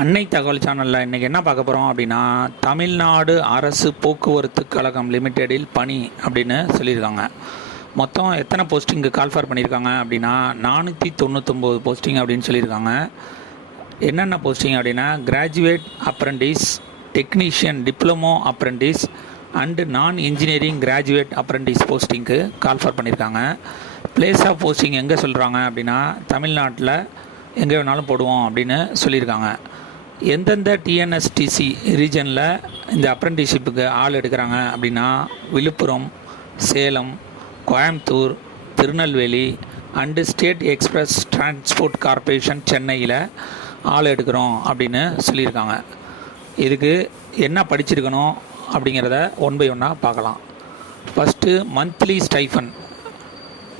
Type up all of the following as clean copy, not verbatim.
அன்னை தகவல் சேனலில் இன்றைக்கி என்ன பார்க்க போகிறோம் அப்படின்னா, தமிழ்நாடு அரசு போக்குவரத்து கழகம் லிமிடெடில் பணி அப்படின்னு சொல்லியிருக்காங்க. மொத்தம் எத்தனை போஸ்டிங்கு கால்ஃபர் பண்ணியிருக்காங்க அப்படின்னா 499 போஸ்டிங் அப்படின்னு சொல்லியிருக்காங்க. என்னென்ன போஸ்டிங் அப்படின்னா, graduate apprentice, technician, diploma apprentice and non engineering graduate apprentice போஸ்டிங்க்கு call for பண்ணியிருக்காங்க. பிளேஸ் ஆஃப் போஸ்டிங் எங்கே சொல்கிறாங்க அப்படின்னா, தமிழ்நாட்டில் எங்கே வேணாலும் போடுவோம் அப்படின்னு சொல்லியிருக்காங்க. எந்தெந்த டிஎன்எஸ்டிசி ரீஜனில் இந்த அப்ரெண்டிஸ்ஷிப்புக்கு ஆள் எடுக்கிறாங்க அப்படின்னா, Villupuram, Salem, Coimbatore, Tirunelveli and state express transport corporation சென்னையில் ஆள் எடுக்கிறோம் அப்படின்னு சொல்லியிருக்காங்க. இதுக்கு என்ன படிச்சிருக்கணும் அப்படிங்கிறத ஒன் பை ஒன்னாக பார்க்கலாம். ஃபஸ்ட்டு மந்த்லி ஸ்டைஃபன்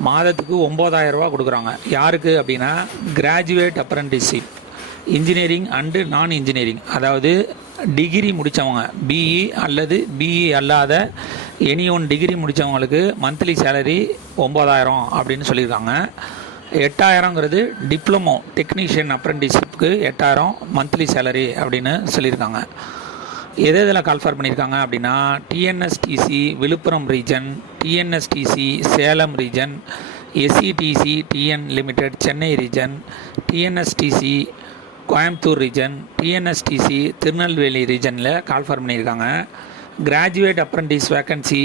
மாதத்துக்கு 9,000 ரூபா கொடுக்குறாங்க. யாருக்கு அப்படின்னா, graduate apprenticeship engineering and non engineering, அதாவது டிகிரி முடித்தவங்க, பிஇ அல்லது பிஇ அல்லாத எனி ஒன் டிகிரி முடித்தவங்களுக்கு மந்த்லி சேலரி 9,000 அப்படின்னு சொல்லியிருக்காங்க. 8,000ங்கிறது டிப்ளமோ டெக்னீஷியன் அப்ரெண்டிஸ்ஷிப்புக்கு 8,000 மந்த்லி சேலரி அப்படின்னு சொல்லியிருக்காங்க. இதில் கால்ஃபர் பண்ணியிருக்காங்க அப்படின்னா, TNSTC Villupuram region, TNSTC Salem region, SCTC TN limited Chennai region, TNSTC Coimbatore region, TNSTC Tirunelveli ரீஜனில் கால்ஃபர் பண்ணியிருக்காங்க. Graduate apprentice vacancy,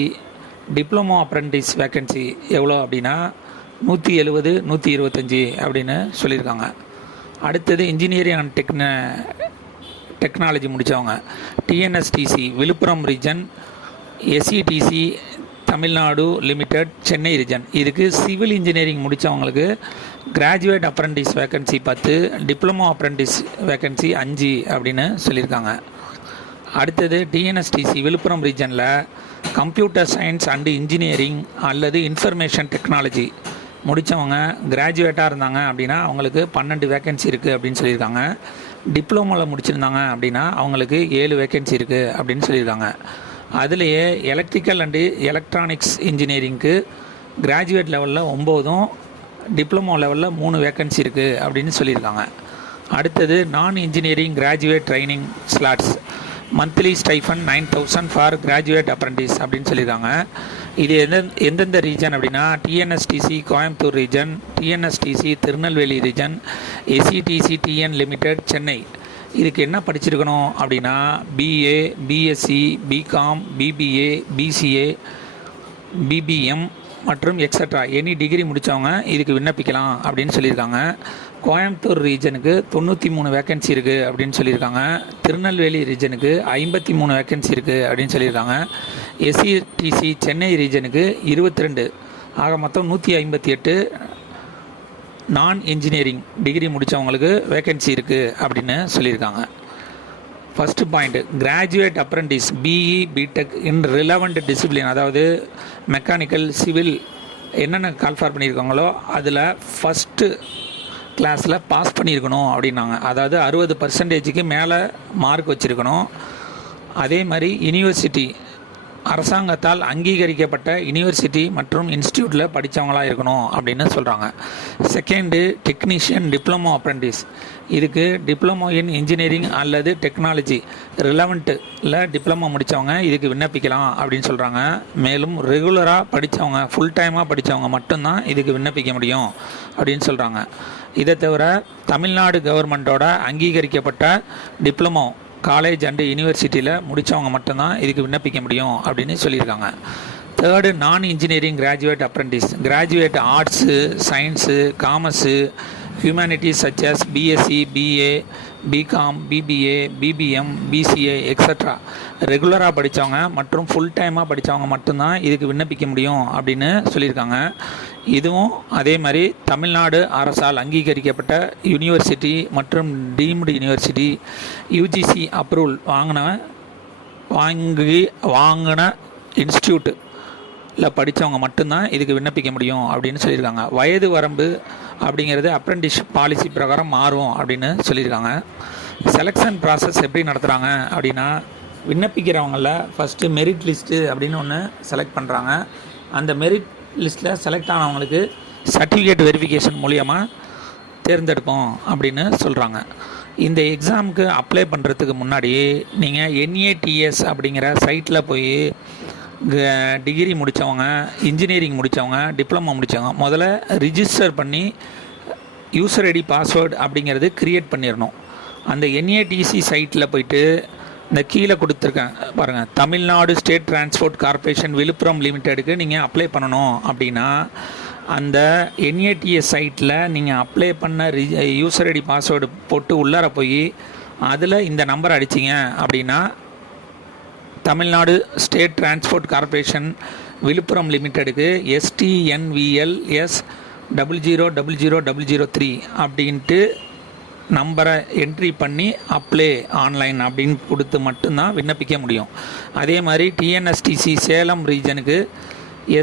diploma apprentice vacancy எவ்வளோ அப்படின்னா 170, 125 அப்படின்னு சொல்லியிருக்காங்க. அடுத்தது இன்ஜினியரிங் அண்ட் டெக்னாலஜி முடித்தவங்க, TNSTC Villupuram region, SCTC Tamil Nadu limited Chennai region, இதுக்கு civil engineering முடித்தவங்களுக்கு graduate apprentice vacancy 10, diploma apprentice vacancy 5 அப்படின்னு சொல்லியிருக்காங்க. அடுத்தது டிஎன்எஸ்டிசி விழுப்புரம் ரீஜனில் கம்ப்யூட்டர் சயின்ஸ் அண்டு இன்ஜினியரிங் அல்லது இன்ஃபர்மேஷன் டெக்னாலஜி முடித்தவங்க கிராஜுவேட்டாக இருந்தாங்க அப்படின்னா அவங்களுக்கு 12 வேக்கன்சி இருக்குது அப்படின்னு சொல்லியிருக்காங்க. டிப்ளமோவில் முடிச்சிருந்தாங்க அப்படின்னா அவங்களுக்கு 7 வேக்கன்சி இருக்குது அப்படின்னு சொல்லியிருக்காங்க. அதுலேயே எலக்ட்ரிக்கல் அண்டு எலக்ட்ரானிக்ஸ் இன்ஜினியரிங்க்கு கிராஜுவேட் லெவலில் 9, டிப்ளமோ லெவலில் 3 வேக்கன்சி இருக்குது அப்படின்னு சொல்லியிருக்காங்க. அடுத்தது நான் engineering graduate training slots monthly stipend 9,000 for graduate apprentice அப்படின்னு சொல்லியிருக்காங்க. இது எந்தெந்த ரீஜன் அப்படின்னா, TNSTC Coimbatore region, TNSTC Tirunelveli region, SCTC TN limited Chennai. இதுக்கு என்ன படிச்சிருக்கணும் அப்படின்னா, BA, BSc, BCom, BBA, BCA, BBM மற்றும் எக்ஸட்ரா எனி டிகிரி முடித்தவங்க இதுக்கு விண்ணப்பிக்கலாம் அப்படின்னு சொல்லியிருக்காங்க. கோயம்புத்தூர் ரீஜனுக்கு 93 வேக்கன்சி இருக்குது அப்படின்னு சொல்லியிருக்காங்க. திருநெல்வேலி ரீஜனுக்கு 53 வேக்கன்சி இருக்குது அப்படின்னு சொல்லியிருக்காங்க. எஸ்சிடிசி சென்னை ரீஜனுக்கு 22, ஆக மொத்தம் 158 நான் இன்ஜினியரிங் டிகிரி முடித்தவங்களுக்கு வேக்கன்சி இருக்குது அப்படின்னு சொல்லியிருக்காங்க. First point, graduate apprentice BE BTech in relevant discipline, அதாவது மெக்கானிக்கல், சிவில் என்னென்ன கால்ஃபர் பண்ணியிருக்காங்களோ அதில் ஃபஸ்ட்டு கிளாஸில் பாஸ் பண்ணியிருக்கணும் அப்படின்னாங்க. அதாவது 60% மேலே மார்க் வச்சுருக்கணும். அதே மாதிரி யூனிவர்சிட்டி அரசாங்கத்தால் அங்கீகரிக்கப்பட்ட யூனிவர்சிட்டி மற்றும் இன்ஸ்டியூட்டில் படித்தவங்களாக இருக்கணும் அப்படின்னு சொல்கிறாங்க. செகண்டு, டெக்னீஷியன் டிப்ளமோ அப்ரெண்டிஸ், இதுக்கு டிப்ளமோ இன் இன்ஜினியரிங் அல்லது டெக்னாலஜி ரிலவெண்ட்டில் டிப்ளமோ முடித்தவங்க இதுக்கு விண்ணப்பிக்கலாம் அப்படின்னு சொல்கிறாங்க. மேலும் ரெகுலராக படித்தவங்க, ஃபுல் டைமாக படித்தவங்க மட்டும்தான் இதுக்கு விண்ணப்பிக்க முடியும் அப்படின்னு சொல்கிறாங்க. இதை தவிர தமிழ்நாடு கவர்மெண்ட்டோட அங்கீகரிக்கப்பட்ட டிப்ளமோ காலேஜ் அண்டு யூனிவர்சிட்டியில் முடித்தவங்க மட்டும்தான் இதுக்கு விண்ணப்பிக்க முடியும் அப்படின்னு சொல்லியிருக்காங்க. Third, non engineering graduate apprentice, graduate arts, science, commerce, humanities such as BSc, BA, BCom, BBA, BBM, BCA extra ரெகுலராக படித்தவங்க மற்றும் ஃபுல் டைமாக படித்தவங்க மட்டும்தான் இதுக்கு விண்ணப்பிக்க முடியும் அப்படின்னு சொல்லியிருக்காங்க. இதுவும் அதே மாதிரி தமிழ்நாடு அரசால் அங்கீகரிக்கப்பட்ட யூனிவர்சிட்டி மற்றும் டீம்டு யூனிவர்சிட்டி யூஜிசி அப்ரூவல் வாங்கின இன்ஸ்டியூட்டில் படித்தவங்க மட்டும்தான் இதுக்கு விண்ணப்பிக்க முடியும் அப்படின்னு சொல்லியிருக்காங்க. வயது வரம்பு அப்படிங்கிறது அப்ரெண்டிஸ்ஷிப் பாலிசி பிரகாரம் மாறும் அப்படின்னு சொல்லியிருக்காங்க. செலெக்ஷன் ப்ராசஸ் எப்படி நடத்துகிறாங்க அப்படின்னா, விண்ணப்பிக்கிறவங்கள ஃபஸ்ட்டு மெரிட் லிஸ்ட்டு அப்படின்னு ஒன்று செலக்ட் பண்ணுறாங்க. அந்த மெரிட் லிஸ்ட்டில் செலக்ட் ஆனவங்களுக்கு சர்டிஃபிகேட் வெரிஃபிகேஷன் மூலியமாக தேர்ந்தெடுப்போம் அப்படின்னு சொல்கிறாங்க. இந்த எக்ஸாமுக்கு அப்ளை பண்ணுறதுக்கு முன்னாடி நீங்கள் NATS அப்படிங்கிற சைட்டில் போய் டிகிரி முடித்தவங்க, இன்ஜினியரிங் முடித்தவங்க, டிப்ளமோ முடித்தவங்க முதல்ல ரிஜிஸ்டர் பண்ணி யூசர் ஐடி பாஸ்வேர்டு அப்படிங்கிறது க்ரியேட் பண்ணிடணும். அந்த NATC சைட்டில் போயிட்டு இந்த கீழே கொடுத்துருக்கேன் பாருங்கள், Tamil Nadu state transport corporation Villupuram லிமிட்டெடுக்கு நீங்கள் அப்ளை பண்ணணும் அப்படின்னா அந்த NATS சைட்டில் நீங்கள் அப்ளை பண்ண யூசர் ஐடி பாஸ்வேர்டு போட்டு உள்ளார போய் அதில் இந்த நம்பர் அடிச்சிங்க அப்படின்னா Tamil Nadu state transport corporation Villupuram லிமிட்டெடுக்கு STNVLS 000003 அப்படின்ட்டு நம்பரை என்ட்ரி பண்ணி அப்ளை ஆன்லைன் அப்படின்னு கொடுத்து மட்டும்தான் விண்ணப்பிக்க முடியும். அதே மாதிரி TNSTC சேலம் ரீஜனுக்கு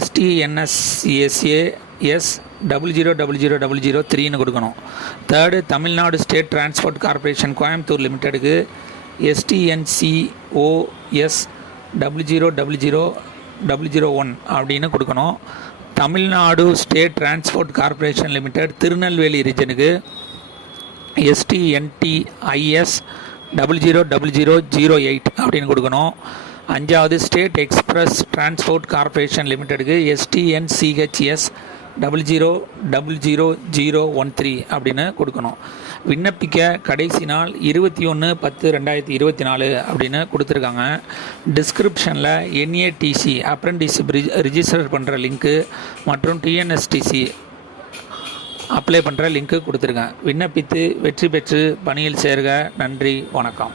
STNSAS 000003ன்னு கொடுக்கணும். Third Tamil Nadu state transport corporation Coimbatore லிமிட்டெடுக்கு STNCOS 000001 அப்படின்னு கொடுக்கணும். Tamil Nadu state transport corporation limited Tirunelveli ரீஜனுக்கு STNTIS 000008 அப்படின்னு கொடுக்கணும். அஞ்சாவது ஸ்டேட் எக்ஸ்பிரஸ் டிரான்ஸ்போர்ட் கார்ப்பரேஷன் லிமிட்டெடுக்கு STNCHS 000013 அப்படின்னு கொடுக்கணும். விண்ணப்பிக்க கடைசி நாள் 21/10/2024 அப்படின்னு கொடுத்துருக்காங்க. டிஸ்கிரிப்ஷனில் NATC அப்ரெண்டிஸ்ஷிப் ரிஜிஸ்டர் பண்ணுற லிங்க்கு மற்றும் TNSTC அப்ளை பண்ணுற லிங்க்கு கொடுத்துருக்கேன். விண்ணப்பித்து வெற்றி பெற்று பணியில் சேர்க. நன்றி, வணக்கம்.